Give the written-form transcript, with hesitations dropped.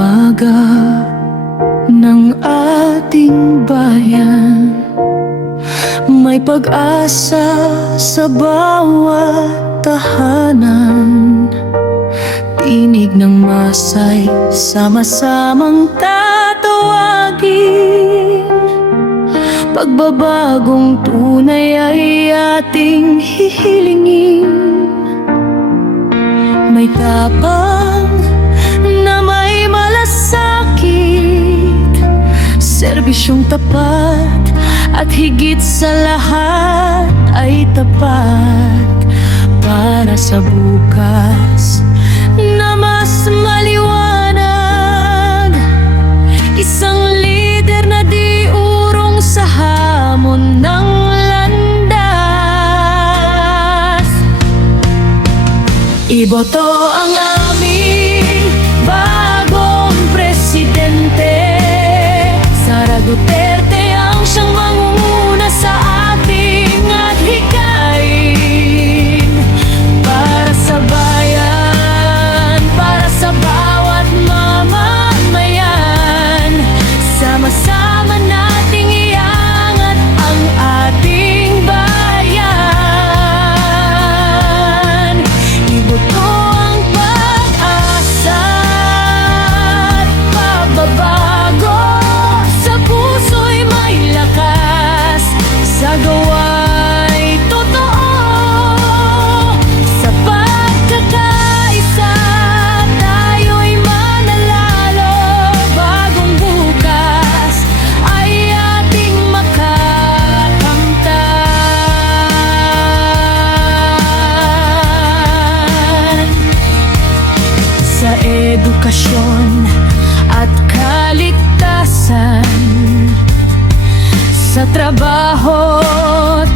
umaga ng ating bayan. May pag-asa sa bawat tahanan. Tinig ng masay, sama-samang tatawagin. Pagbabagong tunay ay ating hihilingin. May tapang na may malasakit, serbisyong tapat at higit sa lahat ay tapat para sa bukas na mas maliwanag. Isang lider na di urong sa hamon ng landas. Iboto ang aming bagong presidente. Sara Duterte ang siyang mangunguna sa ating adhikain. Para sa bayan, para sa bawat mamamayan, sama-sama nating iangat ang ating bayan. Iboto ang pag-asa at pagbabago. Sa puso'y may lakas, sa gawa'y totoo. Sa pagkakaisa, tayo'y mananalo. Bagong bukas ay ating makakamtan. Sa edukasyon at kaligtasan, sa trabaho't